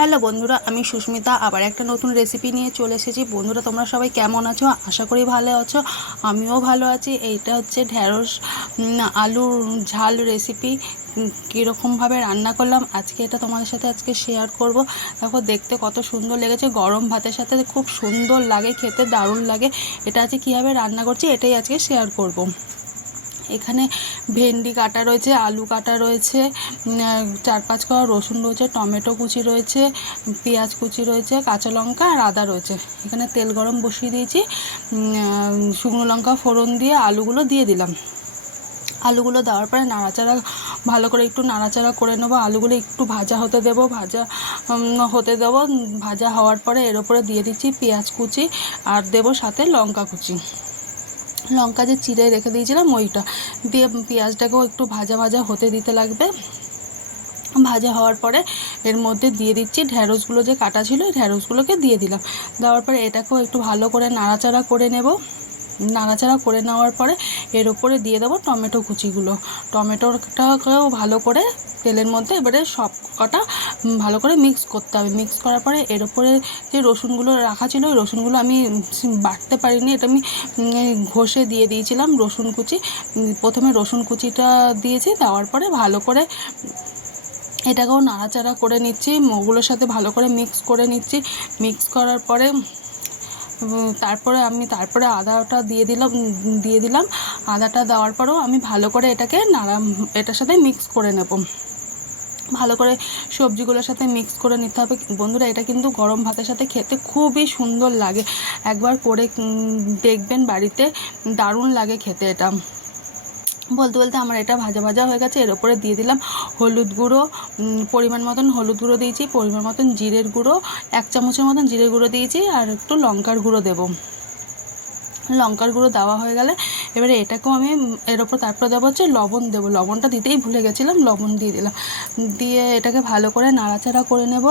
Hello বন্ধুরা, আমি সুস্মিতা। আবার একটা নতুন রেসিপি নিয়ে চলে এসেছি। বন্ধুরা, তোমরা সবাই কেমন আছো? আশা করি ভালো আছো। আমিও ভালো আছি। এইটা হচ্ছে ঢ্যাঁড়স আলুর ঝাল রেসিপি কীরকমভাবে রান্না করলাম, আজকে এটা তোমাদের সাথে আজকে শেয়ার করব। দেখো, দেখতে কত সুন্দর লেগেছে। গরম ভাতের সাথে খুব সুন্দর লাগে, খেতে দারুণ লাগে। এটা আজকে কীভাবে রান্না করছি, এটাই আজকে শেয়ার করব। এখানে ভেন্ডি কাটা রয়েছে, আলু কাটা রয়েছে চার পাঁচ কোয়া রসুন রয়েছে, টমেটো কুচি রয়েছে, পেঁয়াজ কুচি রয়েছে, কাঁচা লঙ্কা আর আদা রয়েছে। এখানে তেল গরম বসিয়ে দিয়েছি শুকনো লঙ্কা ফোড়ন দিয়ে আলুগুলো দিয়ে দিলাম। আলুগুলো দেওয়ার পরে নাড়াচাড়া, ভালো করে একটু নাড়াচাড়া করে নেব। আলুগুলো একটু ভাজা হতে দেবো, ভাজা হতে দেবো। ভাজা হওয়ার পরে এর উপরে দিয়ে দিচ্ছি পেঁয়াজ কুচি আর দেবো সাথে লঙ্কা কুচি। লঙ্কা যে চিড়ে রেখে দিয়েছিলাম ওইটা। দিয়ে পেঁয়াজটাকেও একটু ভাজা ভাজা হতে দিতে লাগবে। ভাজা হওয়ার পরে এর মধ্যে দিয়ে দিচ্ছি ঢ্যাঁড়সগুলো যে কাটা ছিল ঢ্যাঁড়সগুলোকে দিয়ে দিলাম। দেওয়ার পরে এটাকেও একটু ভালো করে নাড়াচাড়া করে নেব। নাড়াচাড়া করে নেওয়ার পরে এর উপরে দিয়ে দেবো টমেটো কুচিগুলো। টমেটোটাকেও ভালো করে তেলের মধ্যে এবারে সব কটা ভালো করে মিক্স করতে হবে। মিক্স করার পরে এর উপরে যে রসুনগুলো রাখা ছিল, ওই রসুনগুলো আমি বাটতে পারিনি। এটা আমি ঘষে দিয়ে দিয়েছিলাম রসুন কুচি। প্রথমে রসুন কুচিটা দিয়েছি, দেওয়ার পরে ভালো করে এটাকেও নাড়াচাড়া করে নিচ্ছি। ওগুলোর সাথে ভালো করে মিক্স করে নিচ্ছি। মিক্স করার পরে তারপরে আমি, তারপরে আদাটা দিয়ে দিলাম দিয়ে দিলাম। আদাটা দেওয়ার পরেও আমি ভালো করে এটাকে নাড়া এটার সাথে মিক্স করে নেব। ভালো করে সবজিগুলোর সাথে মিক্স করে নিতে হবে। বন্ধুরা, এটা কিন্তু গরম ভাতের সাথে খেতে খুবই সুন্দর লাগে। একবার করে দেখবেন বাড়িতে। দারুণ লাগে খেতে এটা। বলতে বলতে আমার এটা ভাজা ভাজা হয়ে গেছে। এর উপরে দিয়ে দিলাম হলুদ গুঁড়ো পরিমাণ মতন হলুদ গুঁড়ো দিয়েছি, পরিমাণ মতন জিরের গুঁড়ো, এক চামচের মতন জিরের গুঁড়ো দিয়েছি আর একটু লঙ্কার গুঁড়ো দেবো। লঙ্কার গুঁড়ো দেওয়া হয়ে গেলে এবারে এটাকেও আমি এর ওপর তারপর দেবো হচ্ছে লবণ দেবো। লবণটা দিতেই ভুলে গেছিলাম, লবণ দিয়ে দিলাম। দিয়ে এটাকে ভালো করে নাড়াচাড়া করে নেব।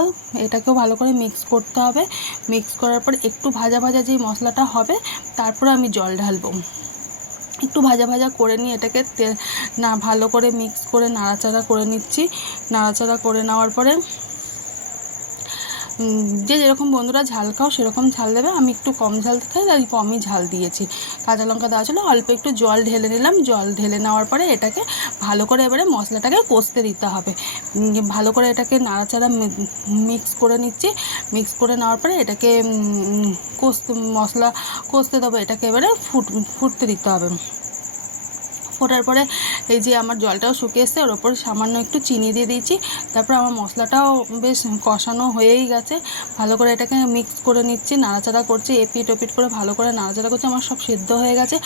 এটাকেও ভালো করে মিক্স করতে হবে। মিক্স করার পর একটু ভাজা ভাজা যেই মশলাটা হবে, তারপরে আমি জল ঢালবো। একটু ভাজা ভাজা করে নিয়ে এটাকে না, ভালো করে মিক্স করে নাড়াচাড়া করে নিচ্ছি। নাড়াচাড়া করে নেওয়ার পরে যে যেরকম বন্ধুরা ঝাল খাও সেরকম ঝাল দেবে। আমি একটু কম ঝাল খাই তাই কমই ঝাল দিয়েছি। কাঁচা লঙ্কা দেওয়া ছিল, অল্প একটু জল ঢেলে নিলাম। জল ঢেলে নেওয়ার পরে এটাকে ভালো করে এবারে মশলাটাকে কষতে দিতে হবে। ভালো করে এটাকে নাড়াচাড়া মিক্স করে নিচ্ছি। মিক্স করে নেওয়ার পরে এটাকে কষতে, মশলা কষতে দেবো। এটাকে এবারে ফুট, ফুটতে দিতে হবে। ফোটার পরে এই যে আমার জলটাও শুকিয়ে এসছে, ওর ওপর সামান্য একটু চিনি দিয়ে দিয়েছি। তারপর আমার মশলাটাও বেশ কষানো হয়েই গেছে। ভালো করে এটাকে মিক্স করে নিচ্ছি, নাড়াচাড়া করছি, এপিট ওপিট করে ভালো করে নাড়াচাড়া করছি, আমার সব সেদ্ধ হয়ে গেছে।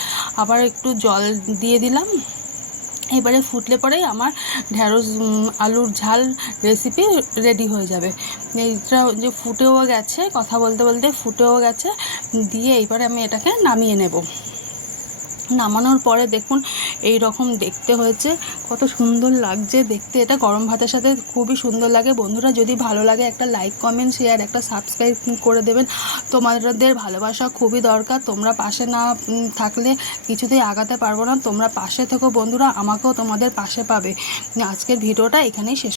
আবার একটু জল দিয়ে দিলাম। এবারে ফুটলে পরেই আমার ঢ্যাঁড়স আলুর ঝাল রেসিপি রেডি হয়ে যাবে। এইটা যে ফুটেও গেছে, কথা বলতে বলতে ফুটেও গেছে, দিয়ে এইবারে আমি এটাকে নামিয়ে নেব। নামানোর পরে দেখুন এই রকম দেখতে হয়েছে। কত সুন্দর লাগছে দেখতে। এটা গরম ভাতের সাথে খুবই সুন্দর লাগে। বন্ধুরা, যদি ভালো লাগে একটা লাইক কমেন্ট শেয়ার একটা সাবস্ক্রাইব করে দেবেন। তোমাদের ভালোবাসা খুবই দরকার। তোমরা পাশে না থাকলে কিছুতেই আগাতে পারব না। তোমরা পাশে থেকো বন্ধুরা, আমাকেও তোমাদের পাশে পাবে। আজকের ভিডিওটা এখানেই শেষ